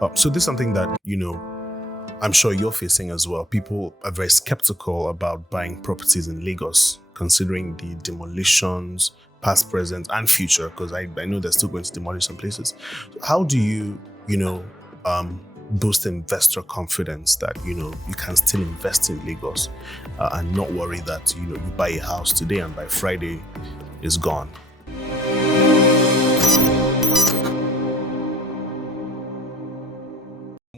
So this is something that, I'm sure you're facing as well. People are very skeptical about buying properties in Lagos, considering the demolitions, past, present, and future, because I know they're still going to demolish some places. So how do you, boost investor confidence that, you can still invest in Lagos and not worry that, you buy a house today and by Friday it's gone?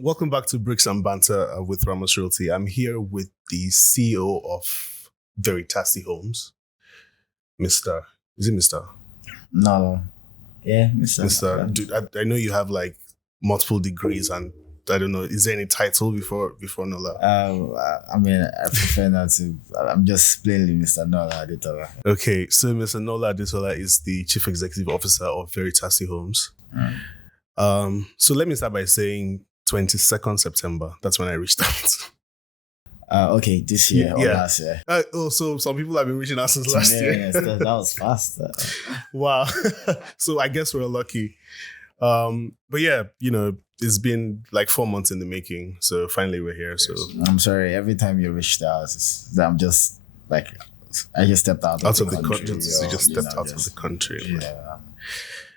Welcome back to Bricks and Banter with Ramosoflagosrealty. I'm here with the CEO of Veritasi Homes, Mr. Is it Mr.? No. Yeah, Mr. Mr. Dude, I know you have like multiple degrees, and I don't know, is there any title before Nola? I prefer not to. I'm just plainly Mr. Nola Adetola. Okay, so Mr. Nola Adetola is the Chief Executive Officer of Veritasi Homes. So let me start by saying 22nd September. That's when I reached out. Okay, this year or last year? So some people have been reaching out since last year. Yes, that was fast. Wow. So I guess we're lucky. But yeah, it's been like 4 months in the making. So finally we're here. So I'm sorry. Every time you reached out, I'm just like, I just stepped out of the country. You just stepped out of the country. Yeah.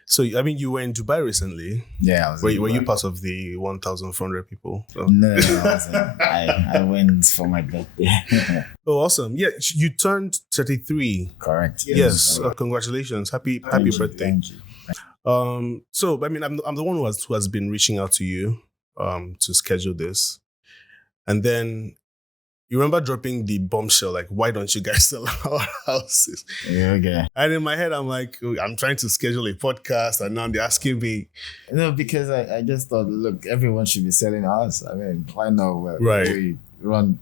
So, you were in Dubai recently. Yeah, I was. Were you part of the 1,400 people? Oh. No, I wasn't. I went for my birthday. Oh, awesome. Yeah, you turned 33. Correct. Yes. Congratulations. Happy birthday. Thank you. So, I'm the one who has been reaching out to you to schedule this. And then you remember dropping the bombshell, like, why don't you guys sell our houses? Yeah, okay. And in my head, I'm like, I'm trying to schedule a podcast, and now they're asking me. No, because I just thought, look, everyone should be selling ours. I mean, why not? Right. We run,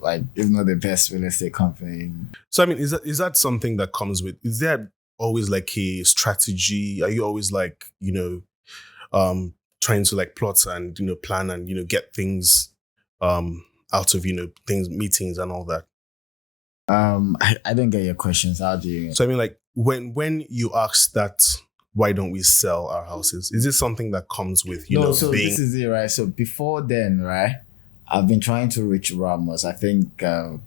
like, if not the best real estate company. So, is that something that comes with, is there always like a strategy? Are you always like, trying to like plot and, plan and, get things, out of, things, meetings and all that? I don't get your questions. How do you? So like when you ask that, why don't we sell our houses? Is it something that comes with, So this is it, right? So before then, right, I've been trying to reach Ramos. I think, I've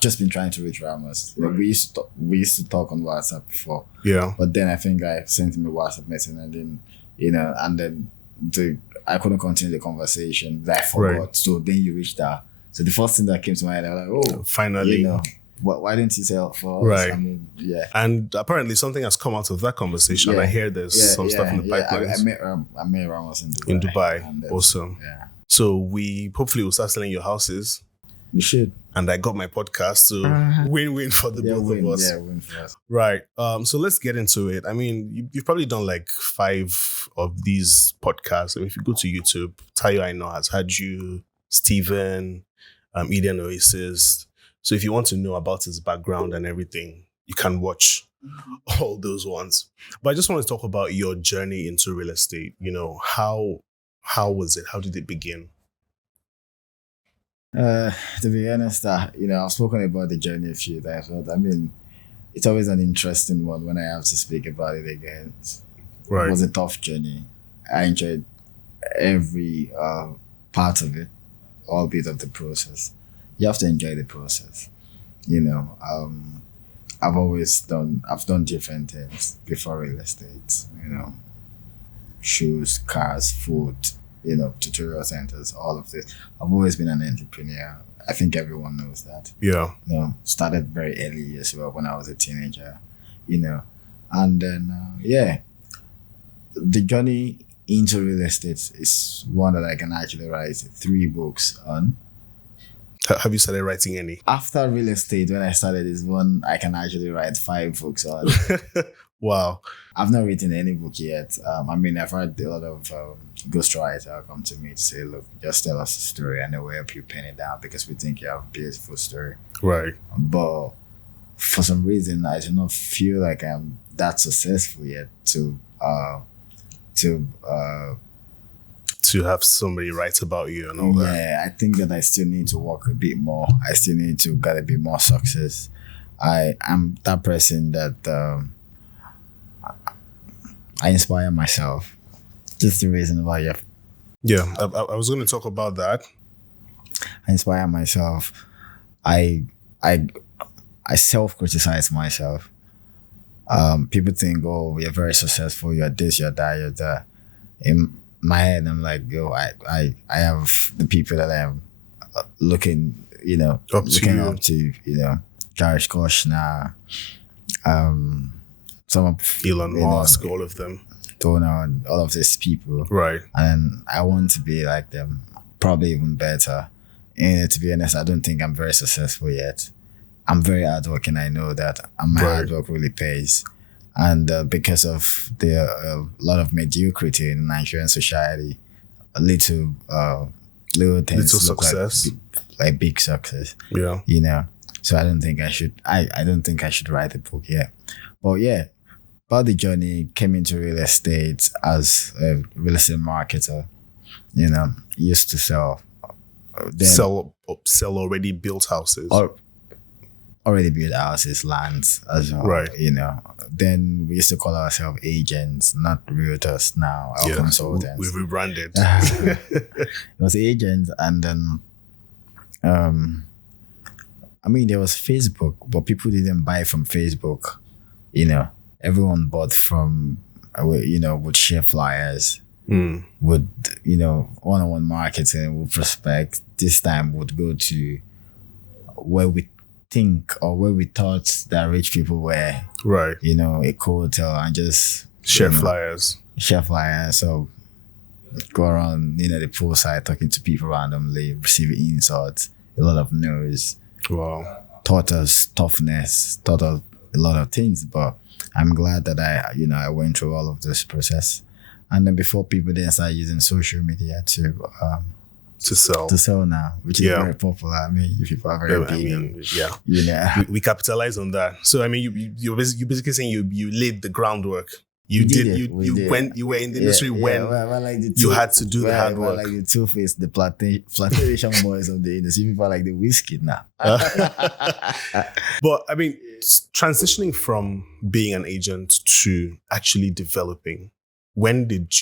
just been trying to reach Ramos. Right. We used to talk on WhatsApp before. Yeah. But then I think I sent him a WhatsApp message and then, I couldn't continue the conversation. That I forgot. Right. So then you reached out. So the first thing that came to my head, I was like, oh, finally. Why didn't you sell for us? Right. I mean, yeah. And apparently something has come out of that conversation. Yeah. I hear there's some stuff in the pipeline. I met Ramos in Dubai. In Dubai. Awesome. Yeah. So we hopefully will start selling your houses. We should. And I got my podcast, so win-win for the both of us. Yeah, win for us. Right. So let's get into it. You've probably done like 5 of these podcasts. If you go to YouTube, Tayo I know has had you, Stephen, Eden Oasis. So if you want to know about his background and everything, you can watch all those ones. But I just want to talk about your journey into real estate. How was it? How did it begin? To be honest, I've spoken about the journey a few times, but it's always an interesting one when I have to speak about it again. Right. It was a tough journey. I enjoyed every part of it, all bit of the process. You have to enjoy the process. I've done different things before real estate, shoes, cars, food, tutorial centers, all of this. I've always been an entrepreneur. I think everyone knows that. Yeah. Started very early as well when I was a teenager, and then, the journey into real estate is one that I can actually write 3 books on. Have you started writing any? After real estate, when I started, is one I can actually write 5 books on. Wow. I've not written any book yet. I've heard a lot of ghostwriters come to me to say, look, just tell us a story and then we'll help you pen it down because we think you have a beautiful story. Right. But for some reason, I do not feel like I'm that successful yet to have somebody write about you and all that. Yeah, I think that I still need to work a bit more. I still need to get a bit more success. I am that person that I inspire myself. Just the reason why Yeah, I was going to talk about that. I inspire myself. I I I self-criticize myself. People think, oh, you're very successful, you're this, you're that, you're that. In my head, I'm like, yo, I have the people that I'm looking, Up to looking you. up to, Jared Kushner, some of Elon Musk, all of them. Donald, all of these people. Right. And I want to be like them, probably even better. And to be honest, I don't think I'm very successful yet. I'm very hardworking. I know that, and my Right. hard work really pays. And because of the lot of mediocrity in Nigerian society, little things Little look success. like big success. Yeah. So I don't think I should. I don't think I should write a book yet. But yeah, about the journey, came into real estate as a real estate marketer. Used to sell. Then Sell already built houses. already built houses, lands as well. Right. Then we used to call ourselves agents, not realtors now, or Yeah, consultants. we rebranded. It was agents, and then there was Facebook, but people didn't buy from Facebook. Everyone bought from would share flyers, would one-on-one marketing, would prospect. This time would go to where we think or where we thought that rich people were, Right. a cool hotel, and just Share flyers. share flyers. So go around, the poolside, talking to people randomly, receiving insults, a lot of no's, Wow. taught us toughness, taught us a lot of things. But I'm glad that I went through all of this process. And then before people then start using social media to sell now, which is very popular. I mean, people are very big. We capitalize on that. So I mean, you're basically saying you laid the groundwork. You did. You were in the industry when we're like you had to do the hard we're work. like the two-faced, the plantation boys of the industry. People are like the whiskey now. But I mean, transitioning from being an agent to actually developing, when did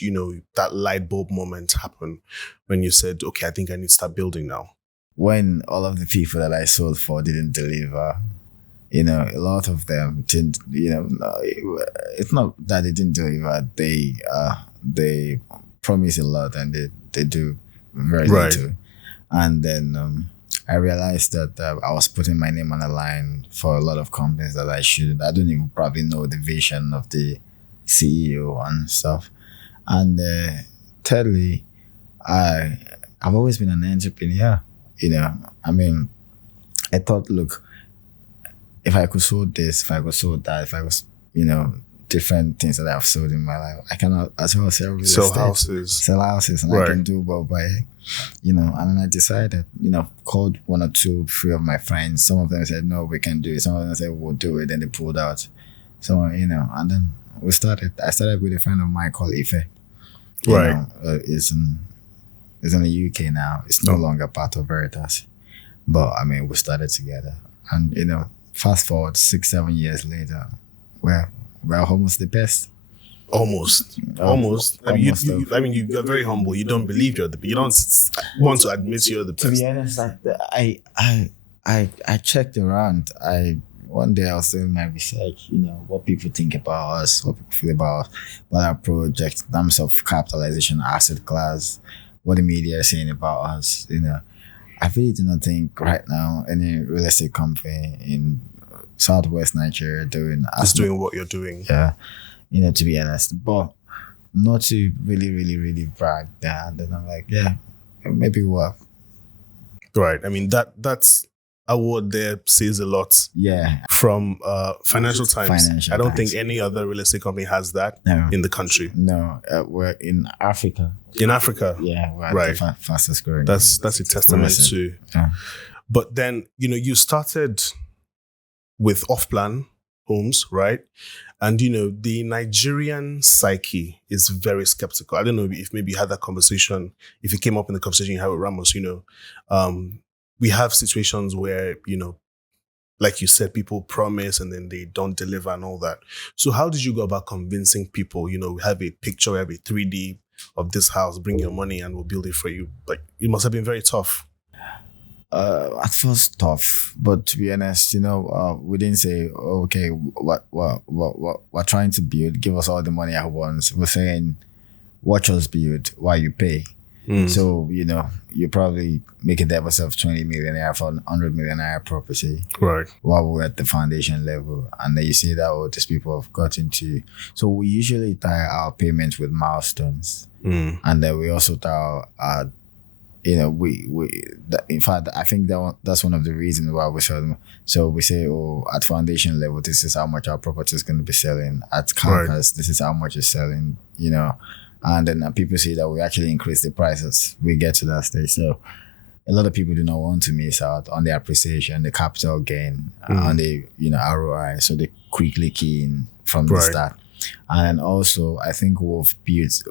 that light bulb moment happen when you said, okay, I think I need to start building now? When all of the people that I sold for didn't deliver, a lot of them didn't, it's not that they didn't deliver. They promise a lot and they do very little. And then I realized that I was putting my name on the line for a lot of companies that I shouldn't. I don't even probably know the vision of the CEO and stuff. And thirdly, I've always been an entrepreneur. I thought, look, if I could sold this, if I could sold that, if I was, different things that I've sold in my life, I can as well sell real estate, sell houses, and I can do well by it. And then I decided, called 1 or 2, 3 of my friends. Some of them said, no, we can do it. Some of them said, we'll do it. Then they pulled out. So, and then I started with a friend of mine called Ife. It's in the UK now. It's no longer part of Veritasi. But we started together. And, fast forward 6-7 years later, we're almost the best. Almost. I mean, you're very humble. You don't believe you're the best. You don't want to admit you're the best. To be honest, I checked around. One day I was doing my research, what people think about us, what people feel about our project, in terms of capitalization, asset class, what the media is saying about us. I really do not think right now any real estate company in Southwest Nigeria doing what you're doing. Yeah, to be honest, but not to really, really, really brag that. And then I'm like, yeah, maybe what. Right. I mean, that's award there says a lot. Yeah. From Financial Times. I don't think any other real estate company has that in the country. No, we're in Africa. In Africa. Yeah, we're the fastest growing. That's a testament to. Yeah. But then, you started with Offplan Homes, right? And, the Nigerian psyche is very skeptical. I don't know if maybe you had that conversation, if it came up in the conversation you had with Ramos, we have situations where, like you said, people promise and then they don't deliver and all that. So how did you go about convincing people? We have a picture, we have a 3D of this house, bring your money and we'll build it for you. Like, it must have been very tough. At first tough, but to be honest, we didn't say, okay, what we're trying to build, give us all the money at once. We're saying, watch us build while you pay. So, you probably make a debt of 20 million naira for 100 million naira property. Right. While we're at the foundation level. And then you see that, these people have got into. So we usually tie our payments with milestones. And then we also tie our in fact, I think that's one of the reasons why we sell them. So we say, at foundation level, this is how much our property is going to be selling. At carcass, this is how much it's selling, And then people see that we actually increase the prices. We get to that stage. So a lot of people do not want to miss out on the appreciation, the capital gain, on the, ROI. So they quickly key in from the start. And also, I think we've built,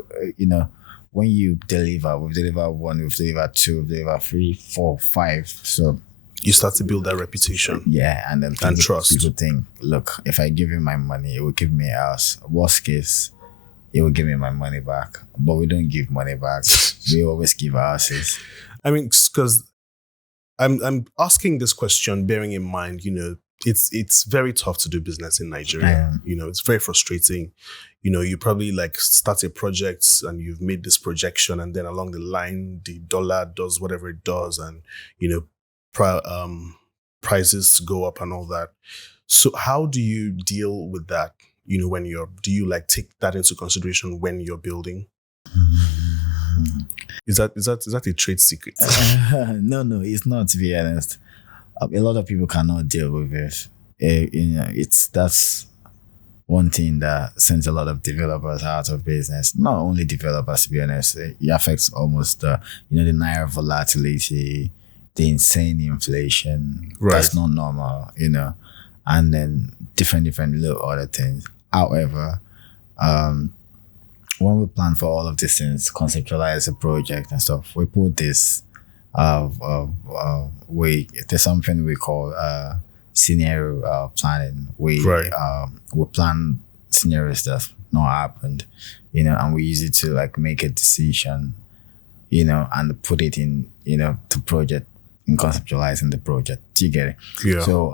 when you deliver, we've delivered 1, we've delivered 2, we've delivered 3, 4, 5. So you start to build that reputation. Yeah, and then trust. People think, look, if I give you my money, it will give me a house. Worst case, it will give me my money back. But we don't give money back. We always give houses. I mean, because I'm asking this question bearing in mind, it's very tough to do business in Nigeria. It's very frustrating. You probably start a project and you've made this projection, and then along the line, the dollar does whatever it does, and prices go up and all that. So how do you deal with that? Do you take that into consideration when you're building? Is that a trade secret? No, it's not, to be honest. A lot of people cannot deal with it. That's one thing that sends a lot of developers out of business. Not only developers, to be honest. It affects almost the Naira volatility, the insane inflation. Right. That's not normal, and then different little other things. However, when we plan for all of these things, conceptualize a project and stuff, we put this there's something we call scenario planning. We plan scenarios that not happened, and we use it to make a decision, and put it in, the project, in conceptualizing the project. Do you get it? Yeah. So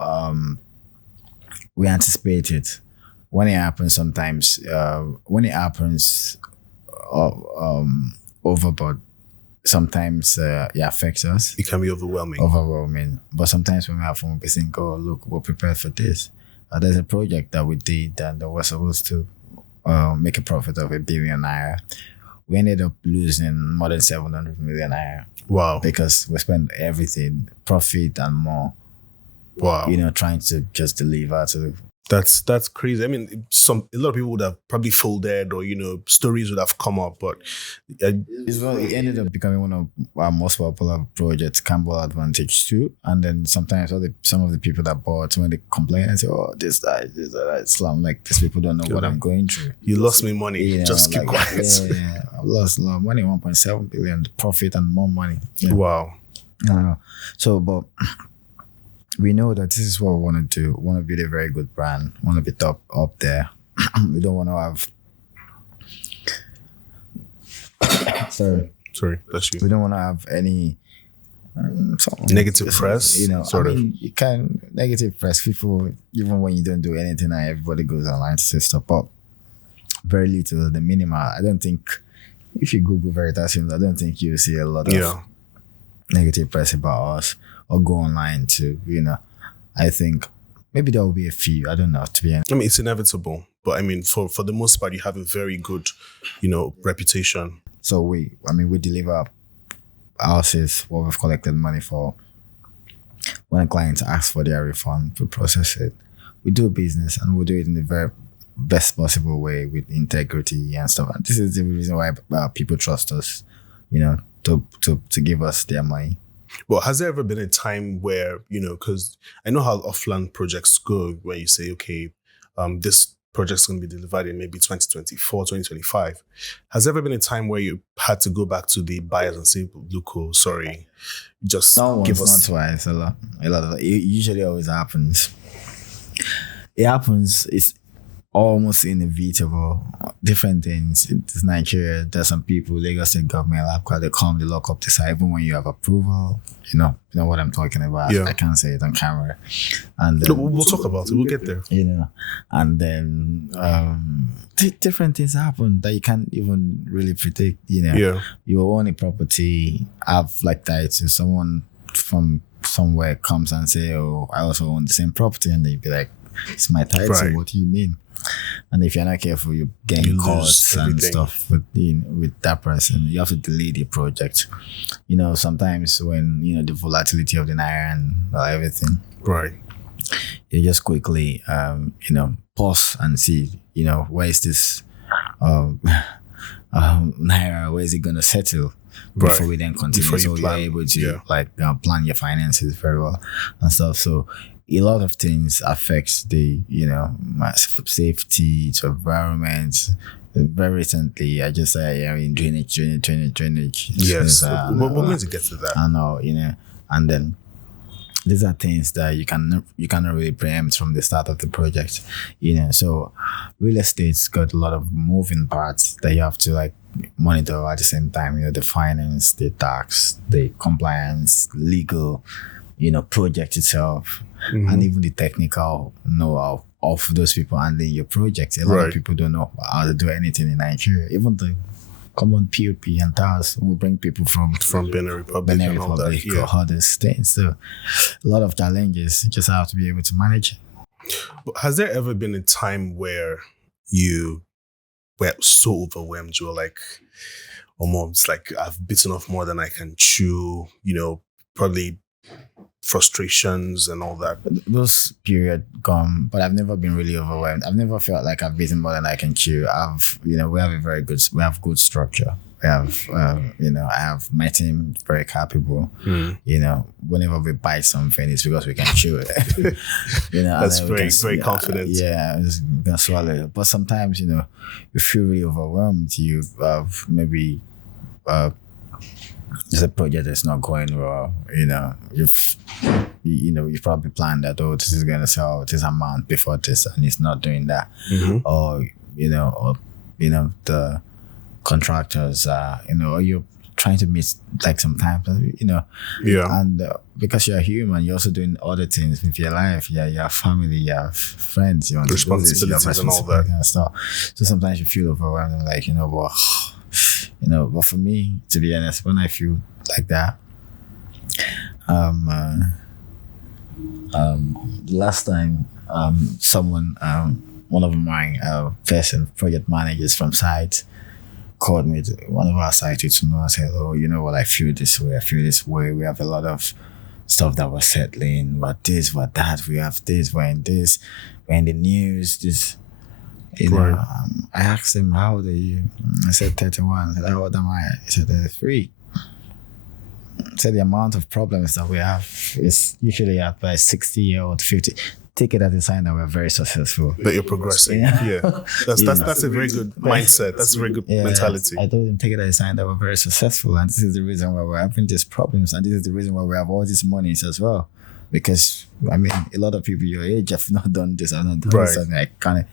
we anticipate it when it happens. Sometimes when it happens overboard, sometimes it affects us. It can be overwhelming. But sometimes when we have fun, we think, look, we're prepared for this. There's a project that we did and that was supposed to make a profit of 1 billion naira. We ended up losing more than 700 million naira. Wow. Because we spent everything, profit and more. Wow. Trying to just deliver to the... That's crazy. I mean, a lot of people would have probably folded, or stories would have come up, but it ended up becoming one of our most popular projects, Campbell Advantage 2. And then sometimes some of the people that bought, when they complain and say, this, that, I'm like, these people don't know what I'm going through. You lost me money. Just keep quiet. Yeah. I lost a lot of money, 1.7 billion, profit and more money. Yeah. Wow. But we know that this is what we want to do. We want to build a very good brand. We want to be top up there. We don't want to have... Sorry, that's you. We don't want to have any... negative press? You can... Negative press. People, even when you don't do anything, everybody goes online to say stuff. But very little, the minimal. I don't think... If you Google Veritasi, I don't think you'll see a lot of negative press about us. Or go online to, I think maybe there will be a few. I don't know, to be honest. I mean, it's inevitable. But I mean, for the most part, you have a very good, reputation. So we deliver houses, what we've collected money for. When a client asks for their refund, we process it. We do business and we do it in the very best possible way with integrity and stuff. And this is the reason why people trust us, to give us their money. Well, has there ever been a time where, because I know how Offland projects go, where you say, okay, this project's going to be delivered in maybe 2024, 2025. Has there ever been a time where you had to go back to the buyers and say, look, sorry, just give us... Not twice, a lot of it usually always happens. It happens, it's almost inevitable. Different things. It's Nigeria. There's some people, Lagos State government, they come, they lock up the site, even when you have approval. You know what I'm talking about. Yeah. I can't say it on camera. And No, we'll talk about it. We'll get there. And then different things happen that you can't even really predict. Yeah. You own a property, have like that to someone from somewhere comes and say, "Oh, I also own the same property," and they'd be like, "It's my title. Right. What do you mean?" And if you're not careful, you get You costs lose and everything. stuff with that person. You have to delay the project. Sometimes when the volatility of the Naira and everything, Right. you just quickly pause and see where is this Naira, where is it gonna settle before Right. we then continue. Before you So plan, you're able to plan your finances very well and stuff. So a lot of things affects the safety, to environment. Very recently, I just in drainage. Yes. So, We're going to get to that. I know, and then these are things that you cannot really preempt from the start of the project, So real estate's got a lot of moving parts that you have to monitor at the same time. The finance, the tax, the compliance, legal, project itself, and even the technical know-how of those people handling your project. A lot of people don't know how to do anything in Nigeria. Even the common POP and TAS will bring people from Benin Republic and all that. Yeah. or other states. So a lot of challenges. You just have to be able to manage it. But has there ever been a time where you were so overwhelmed? You were like, almost like, I've bitten off more than I can chew, probably frustrations and all that. Those period come, but I've never been really overwhelmed. I've never felt like I've bitten more than I can chew. We have good structure. We have, I have my team very capable. Whenever we bite something, it's because we can chew it. That's very confident. Yeah, we can swallow it. But sometimes, you feel really overwhelmed. You maybe there's a project that's not going well. You've probably planned that, oh, this is going to sell this amount before this, and it's not doing that. Or the contractors, or you're trying to meet sometimes, Yeah. and because you're human, you're also doing other things with your life. Yeah, you have family, you have friends, you want responsibilities and all that and stuff. So sometimes you feel overwhelmed, but for me, to be honest, when I feel like that, last time, someone, one of my project managers from site called me to one of our sites to know and said, "Oh, you know what? I feel this way. We have a lot of stuff that was settling. What this, what that. We have this. We're in the news. This." I asked him, "How old are you?" I said 31. I said, "How old am I?" He said 33. I said the amount of problems that we have is usually at by 60-year-old, 50. Take it as a sign that we're very successful. That you're progressing. Yeah. That's a very good mindset. That's a very good mentality. I told him, take it as a sign that we're very successful, and this is the reason why we're having these problems, and this is the reason why we have all these monies as well. Because a lot of people your age have not done this, have not done this, and I kind of,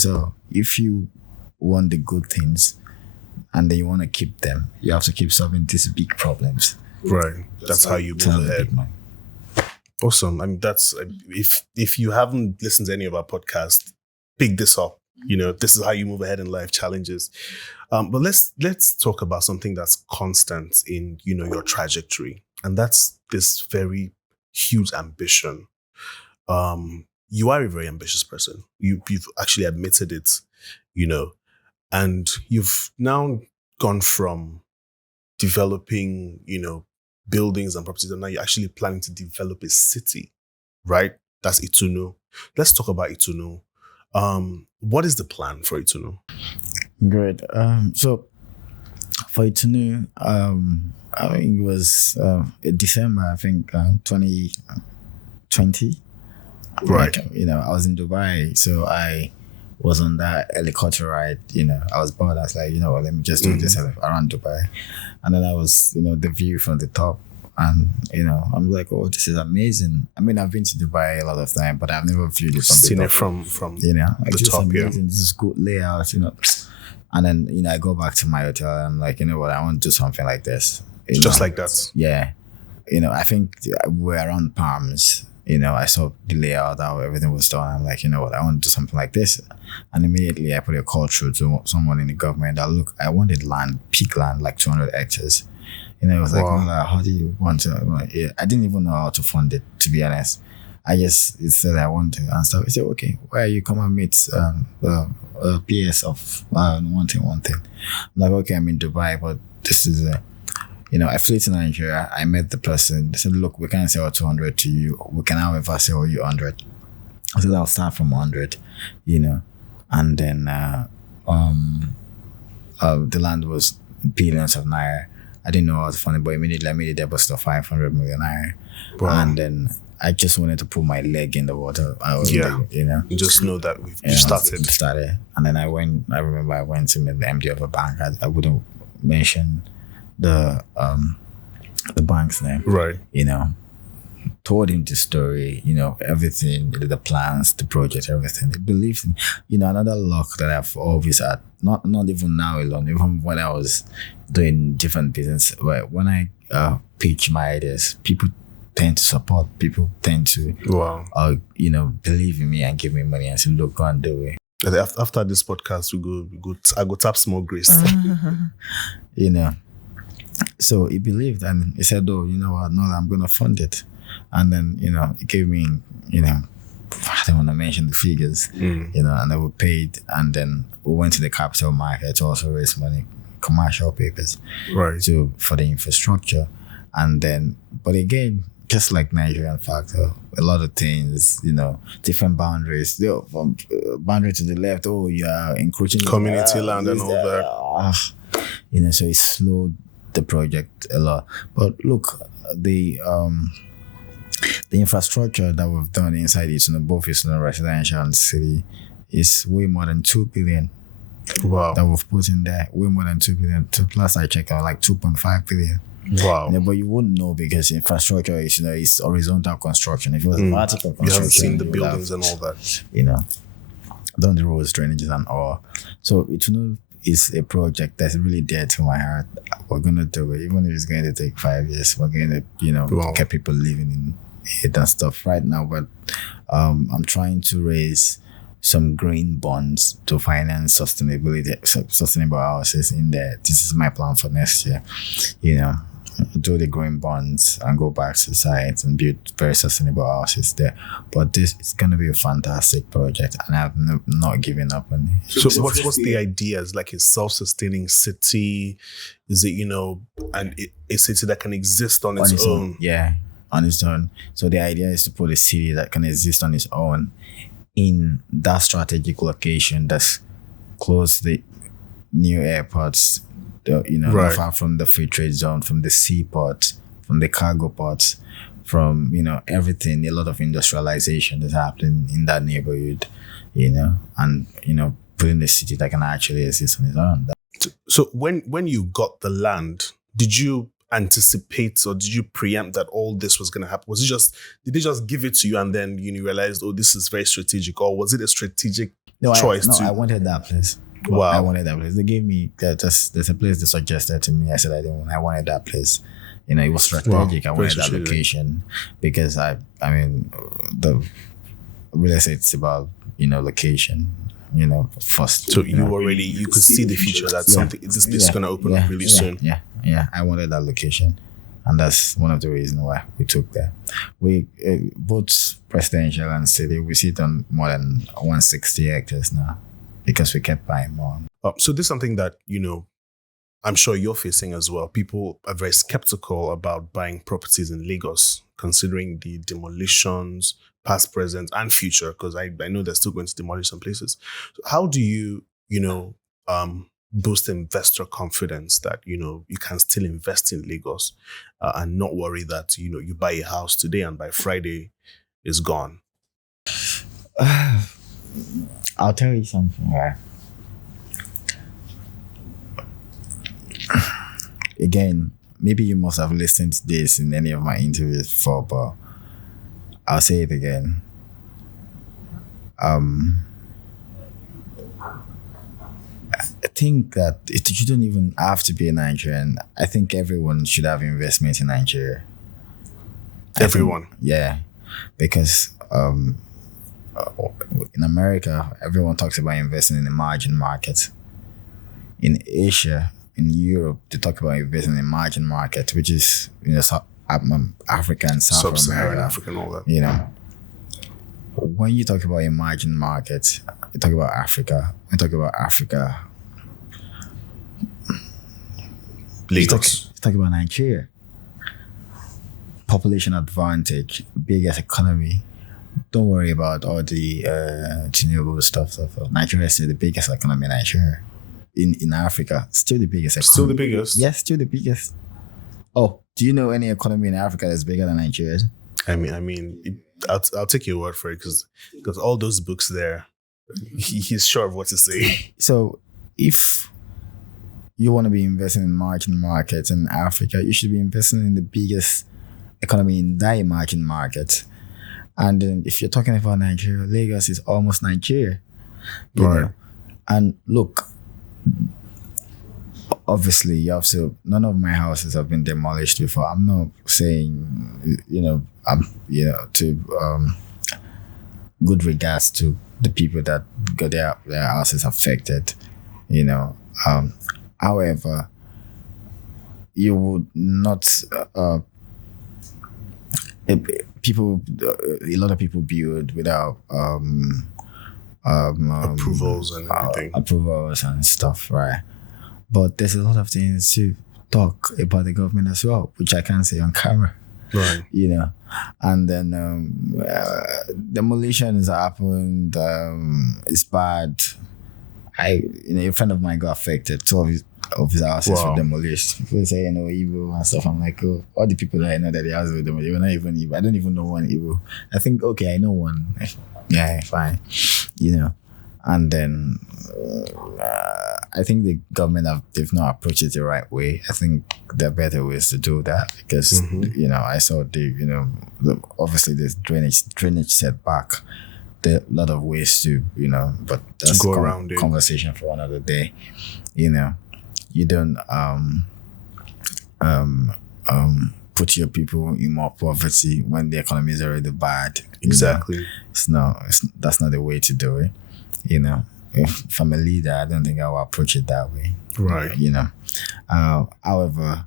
so if you want the good things and then you want to keep them, you have to keep solving these big problems. Right. That's how you move ahead. Awesome. That's if you haven't listened to any of our podcasts, pick this up. This is how you move ahead in life, challenges. But let's talk about something that's constant in your trajectory, and that's this very huge ambition. You are a very ambitious person. You've actually admitted it, and you've now gone from developing, buildings and properties, and now you're actually planning to develop a city, right? That's Itunu. Let's talk about Itunu. What is the plan for Itunu? Great. So for Itunu, I think it was December, 2020. Right. I was in Dubai, so I was on that helicopter ride. I was bored. I was like, let me just do this around Dubai. And then I was, the view from the top, And I'm like, oh, this is amazing. I mean, I've been to Dubai a lot of time, but I've never viewed it Seen from it from like, the this is top, yeah. amazing. This is good layout, And then I go back to my hotel and I'm like, you know what, I want to do something like this. Just like that. Yeah. I think we're around Palms. I saw the layout, how everything was done. I'm like, you know what, I want to do something like this. And immediately I put a call through to someone in the government that, look, I wanted land, peak land, like 200 hectares. It was like, Wow. how do you want to? Like, yeah, I didn't even know how to fund it, to be honest. I just said I want to and stuff. I said, okay, why you come and meet PS of one thing. I'm like, okay, I'm in Dubai, but this is I flew to Nigeria. I met the person. They said, look, we can't sell 200 to you. We can, however, sell you 100. I said, I'll start from 100, and then the land was billions of naira. I didn't know how to fund it, but immediately I made a deposit of 500 million naira. Wow. And then I just wanted to put my leg in the water. You just know that we've started. And then I remember I went to meet the MD of a bank. I wouldn't mention the bank's name. Right. Told him the story, everything, the plans, the project, everything. They believed in, another luck that I've always had, not even now alone, even when I was doing different business, but when I pitch my ideas, people tend to support, people tend to, believe in me and give me money and say, look, go and do it. After this podcast, I go tap small grace. So he believed and he said, oh, you know what, no, I'm going to fund it. And then, he gave me, I don't want to mention the figures, and then we paid. And then we went to the capital market to also raise money, commercial papers, right, for the infrastructure. And then, but again, just like Nigerian factor, a lot of things, different boundaries. From boundary to the left, you are encroaching community land and all that. So it slowed the project a lot. But look, the infrastructure that we've done inside it, both residential and city, is way more than 2 billion. Wow. That we've put in there, way more than 2 billion. Plus, I checked out like 2.5 billion. Wow. But you wouldn't know because infrastructure is, is horizontal construction. If it was vertical construction, you haven't seen the buildings and all that. Done the roads, drainages, and all. So is a project that's really dear to my heart. We're gonna do it, even if it's going to take 5 years. We're going to, get people living in it and stuff right now. But I'm trying to raise some green bonds to finance sustainable houses in there. This is my plan for next year. Do the green bonds and go back to the site and build very sustainable houses there. But this is going to be a fantastic project, and I've not given up on it. So what's the idea? Is like a self-sustaining city? Is it a city that can exist on its own? Yeah, on its own. So the idea is to put a city that can exist on its own in that strategic location that's close to the new airports. Right. Far from the free trade zone, from the seaport, from the cargo ports, from, everything, a lot of industrialization that's happening in that neighborhood, and, putting a city that can actually exist on its own. So when you got the land, did you anticipate or did you preempt that all this was going to happen? Did they just give it to you and then you realized, oh, this is very strategic, or was it a strategic choice? I wanted that place. Wow. I wanted that place. They gave me there's a place they suggested to me. I said I didn't want. I wanted that place. It was strategic. Wow. I wanted that location because the real estate is about location. First. So you could see the future that something this place is gonna open up really soon. Yeah. I wanted that location, and that's one of the reasons why we took that. We both residential and city. We sit on more than 160 hectares now, because we kept buying more. So this is something that, I'm sure you're facing as well. People are very skeptical about buying properties in Lagos, considering the demolitions, past, present, and future, because I know they're still going to demolish some places. So how do you, boost investor confidence that, you can still invest in Lagos and not worry that, you buy a house today and by Friday it's gone? I'll tell you something, right? Again, maybe you must have listened to this in any of my interviews before, but I'll say it again. I think that you don't even have to be a Nigerian. I think everyone should have investment in Nigeria. Everyone. Yeah, because in America, everyone talks about investing in the margin market. In Asia, in Europe, they talk about investing in the margin market, which is Africa and South Sub-Saharan America. Africa and all that. When you talk about a margin market, you talk about Africa. When you talk about Africa, Lagos. you talk about Nigeria. Population advantage, biggest economy. Don't worry about all the renewable stuff. Nigeria is still the biggest economy in Nigeria. In Africa, still the biggest economy. Still the biggest? Yes, still the biggest. Oh, do you know any economy in Africa that's bigger than Nigeria? I'll take your word for it because all those books there, he's sure of what to say. So if you want to be investing in margin markets in Africa, you should be investing in the biggest economy in that emerging market. And then if you're talking about Nigeria, Lagos is almost Nigeria. You know? And look, obviously you have to, none of my houses have been demolished before. I'm not saying, to good regards to the people that got their houses affected, however, you would not a lot of people build without approvals and everything. Approvals and stuff, right? But there's a lot of things to talk about the government as well, which I can't say on camera. Right. And then demolitions happened. It's bad. A friend of mine got affected. Two of his houses were demolished. People say, evil and stuff. I'm like, oh, all the people that I know that the houses were demolished, they were not even evil. I don't even know one evil. I think, okay, I know one. Yeah, fine. And then I think the government they've not approached it the right way. I think there are better ways to do that because, I saw obviously there's drainage setback. There are a lot of ways to, but that's go around it. Conversation for another day. You don't put your people in more poverty when the economy is already bad. Exactly. That's not the way to do it. If I'm a leader, I don't think I will approach it that way. Right. However,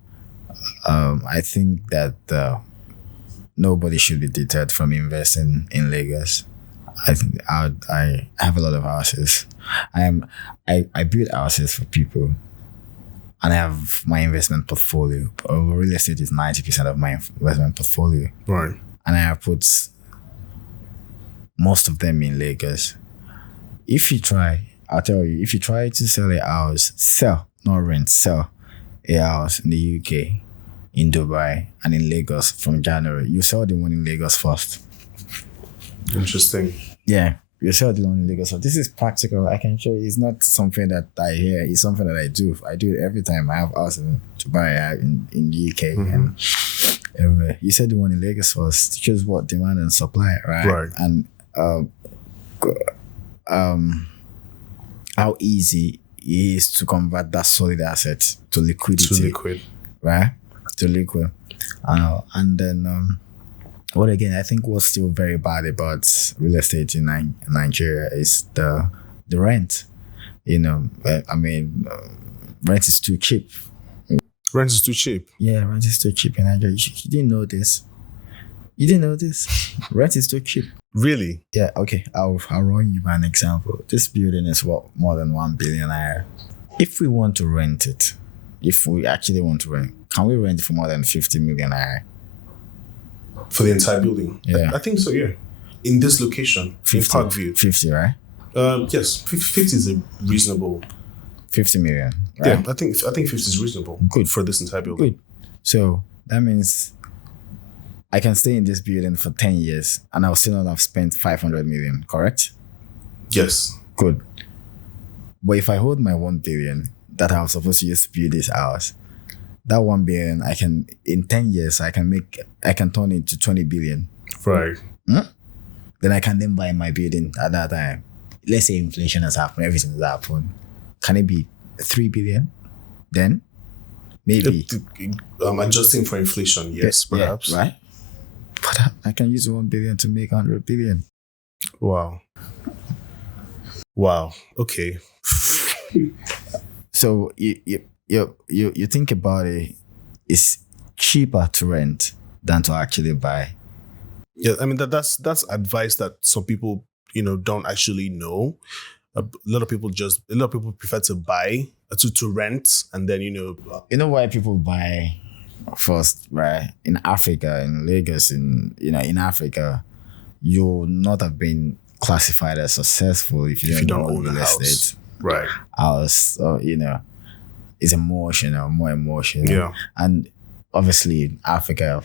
I think that nobody should be deterred from investing in Lagos. I think I have a lot of houses. I build houses for people, and I have my investment portfolio. Real estate is 90% of my investment portfolio. Right. And I have put most of them in Lagos. I'll tell you, if you try to sell a house, not rent, sell a house in the UK, in Dubai, and in Lagos from January, you sell the one in Lagos first. Interesting. Yeah, you sell the one in Lagos first. This is practical. I can show you. It's not something that I hear. It's something that I do. I do it every time I have house in Dubai, in the UK, and everywhere. You sell the one in Lagos first. Choose what demand and supply, right? Right. And how easy it is to convert that solid asset to liquidity. Right? To liquid. And then what again, I think what's still very bad about real estate in Nigeria is the rent. Rent is too cheap. Rent is too cheap? Yeah, rent is too cheap in Nigeria. You didn't know this? You didn't know this? Rent is too cheap. Really? Yeah, okay. I'll run you by an example. This building is worth more than 1 billion naira. If we want to rent it, if we actually want to rent, can we rent it for more than 50 million naira? For the entire building? Yeah. I think so, yeah. In this location, 50, in Parkview. 50, right? Yes, 50 is a reasonable. 50 million. Right? Yeah, I think 50 is reasonable. Good for this entire building. Good. So that means I can stay in this building for 10 years and I'll still not have spent 500 million, correct? Yes. Good. But if I hold my 1 billion that I was supposed to use to build this house, that 1 billion, I can in 10 years I can turn it to 20 billion. Right. Then I can then buy my building at that time. Let's say inflation has happened, everything has happened. Can it be 3 billion? Then maybe Adjusting for inflation, yes, perhaps. Yeah, right. But I can use 1 billion to make 100 billion. Wow. Okay. So you think about it, it's cheaper to rent than to actually buy. Yeah, I mean that's advice that some people don't actually know. A lot of people prefer to buy to rent, and then You know why people buy first, right? In Africa, in Lagos, in Africa, you'll not have been classified as successful if you don't own a real house. estate. Right. House, so, it's emotional, more emotional. Yeah. And obviously in Africa,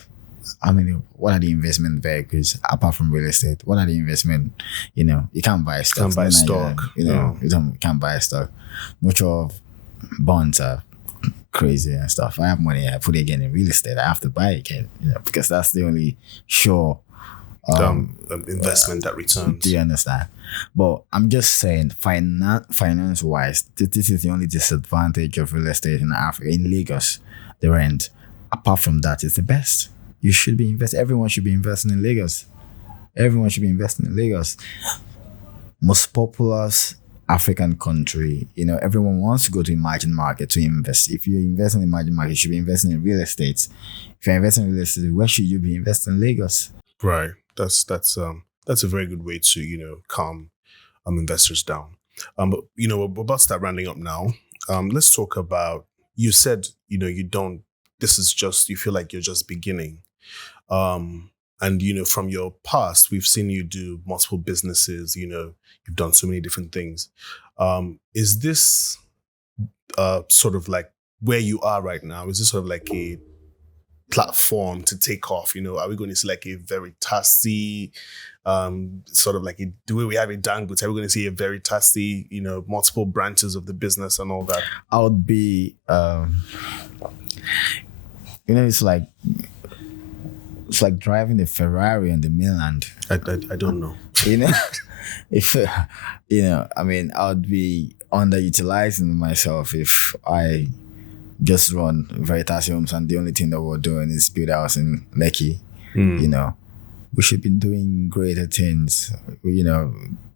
I mean, what are the investment vehicles apart from real estate? What are the investment? You can't buy stock. Can't buy stock. You can't buy stock. Much of bonds are crazy and stuff. I have money, I put it again in real estate. I have to buy it again, because that's the only sure investment that returns. Do you understand? But I'm just saying, finance wise, this is the only disadvantage of real estate in Africa, in Lagos, the rent. Apart from that, it's the best. You should be investing. Everyone should be investing in Lagos. Everyone should be investing in Lagos. Most populous African country. Everyone wants to go to emerging market to invest. If you're investing in emerging market, you should be investing in real estate. If you're investing in real estate, where should you be investing? In Lagos. Right. That's a very good way to calm investors down. But we're about to start rounding up now. Let's talk about. You said you don't. This is just, you feel like you're just beginning. And from your past, we've seen you do multiple businesses. You've done so many different things. Is this sort of like where you are right now? Is this sort of like a platform to take off? Are we going to see like a Veritasi, sort of like the way we have a Dangote? Are we going to see a Veritasi, multiple branches of the business and all that? I would be, it's like driving a Ferrari on the mainland. I don't know. If I mean, I would be underutilizing myself if I just run Veritasi Homes and the only thing that we're doing is build a house in Lekki. We should be doing greater things.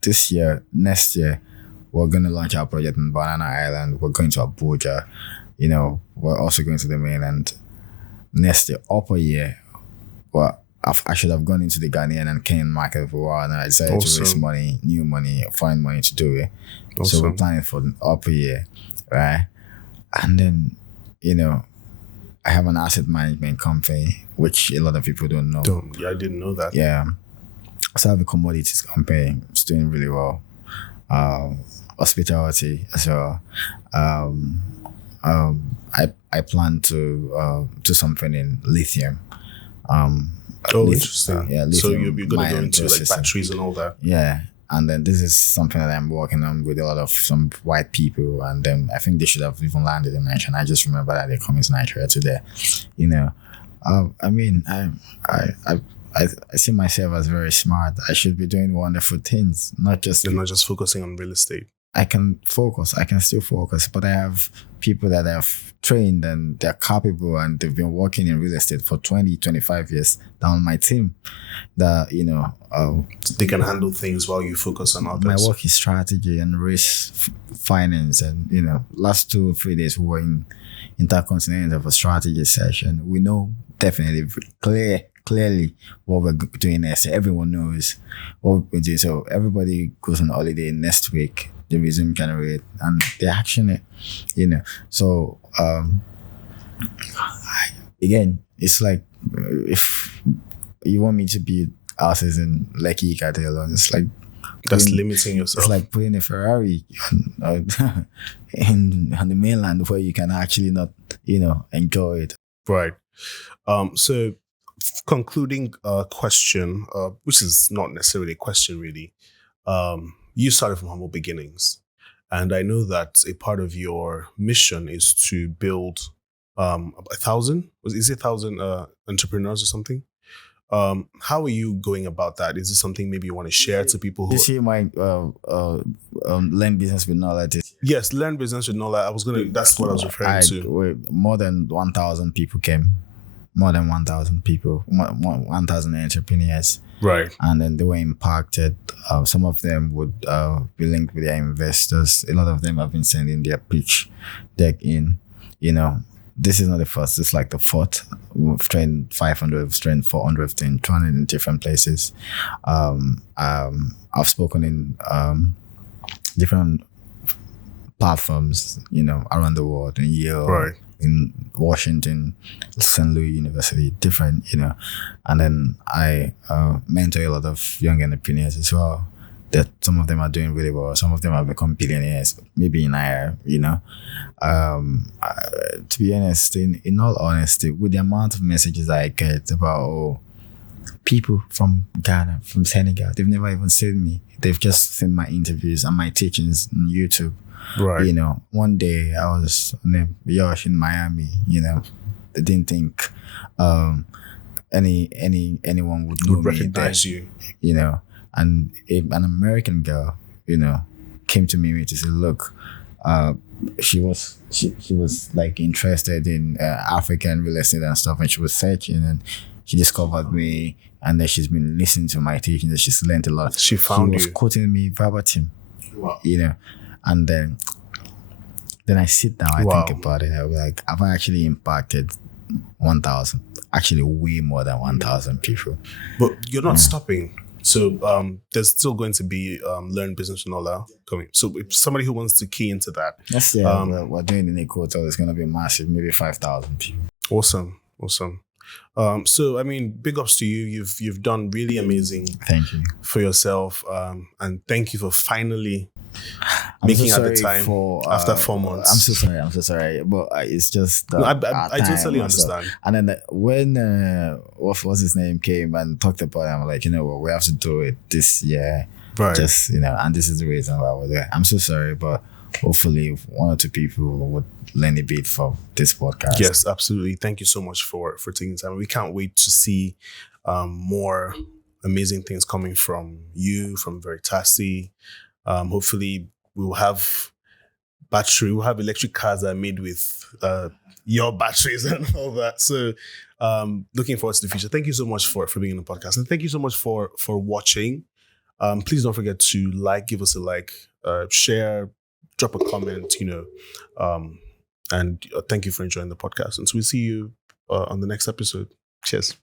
This year, next year, we're going to launch our project in Banana Island. We're going to Abuja. We're also going to the mainland. Next year, upper year, well, I should have gone into the Ghanaian and Kenyan market for a while, and I decided to raise money, new money, find money to do it. Awesome. So we're planning for the upper year, right? And then, I have an asset management company, which a lot of people don't know. Yeah, I didn't know that. Yeah. So I have a commodities company. It's doing really well. Hospitality as well. I plan to do something in lithium. Interesting. Yeah, lithium. So you're going to go into like batteries and all that. Yeah. And then this is something that I'm working on with a lot of some white people, and then I think they should have even landed in Nigeria. And I just remember that they're coming to Nigeria today. I mean, I see myself as very smart. I should be doing wonderful things, not just focusing on real estate. I can still focus, but I have people that I've trained and they're capable and they've been working in real estate for 20, 25 years down my team that, they can handle things while you focus on others. My work is strategy and risk finance. And, last 2 or 3 days we were in Intercontinental for strategy session. We know definitely clearly what we're doing next. Everyone knows what we're doing. So everybody goes on holiday next week. They resume January and they action it, So again, it's like if you want me to build houses in Lekki alone, it's like that's limiting yourself. It's like putting a Ferrari on the mainland where you can actually not, enjoy it. Right. So concluding question, which is not necessarily a question really. You started from humble beginnings, and I know that a part of your mission is to build 1,000, is it 1,000 entrepreneurs or something? How are you going about that? Is this something maybe you want to share to people who? You see my learn business with Nola Adetola. Yes, learn business with Nola. That's what I was referring to. More than 1,000 people came. More than 1,000 people, 1,000 entrepreneurs. Right. And then they were impacted. Some of them would be linked with their investors. A lot of them have been sending their pitch deck in. This is not the first. It's like the fourth. We've trained 500, we've trained 400, we've trained 200 in different places. I've spoken in different platforms, around the world, in Yale, right, in Washington, St. Louis University, different, And then I mentor a lot of young entrepreneurs as well. That some of them are doing really well. Some of them have become billionaires, maybe in Naira, to be honest, in all honesty, with the amount of messages I get about people from Ghana, from Senegal, they've never even seen me. They've just seen my interviews and my teachings on YouTube. Right. One day I was on a yacht in Miami, they didn't think anyone would know would recognize me there, and an American girl, came to me to say, look, she was like interested in African real estate and stuff, and she was searching and she discovered me, and then she's been listening to my teachings and she's learned a lot. She was quoting me verbatim. Wow. And then I sit down, I think about it. I was like, have I actually impacted 1,000? Actually, way more than 1,000 people. But you're not stopping. So there's still going to be learn business and all that coming. So if somebody who wants to key into that, yes, we're doing the Nick Hotel. It's going to be massive, maybe 5,000 people. Awesome. So I mean, big ups to you. You've done really amazing. Thank you for yourself, and thank you for finally making at the time after 4 months. I'm so sorry, but it's just I totally understand. And then when what's his name came and talked about it, I'm like, we have to do it this year, right? Just and this is the reason why I was there. I'm so sorry, but hopefully one or two people would learn a bit from this podcast. Yes, absolutely. Thank you so much for taking time. We can't wait to see more amazing things coming from you, from Veritasi. Hopefully we'll have electric cars that are made with your batteries and all that. So looking forward to the future. Thank you so much for being on the podcast. And thank you so much for watching. Please don't forget to give us a like, share, drop a comment, and thank you for enjoying the podcast. And so we'll see you on the next episode. Cheers.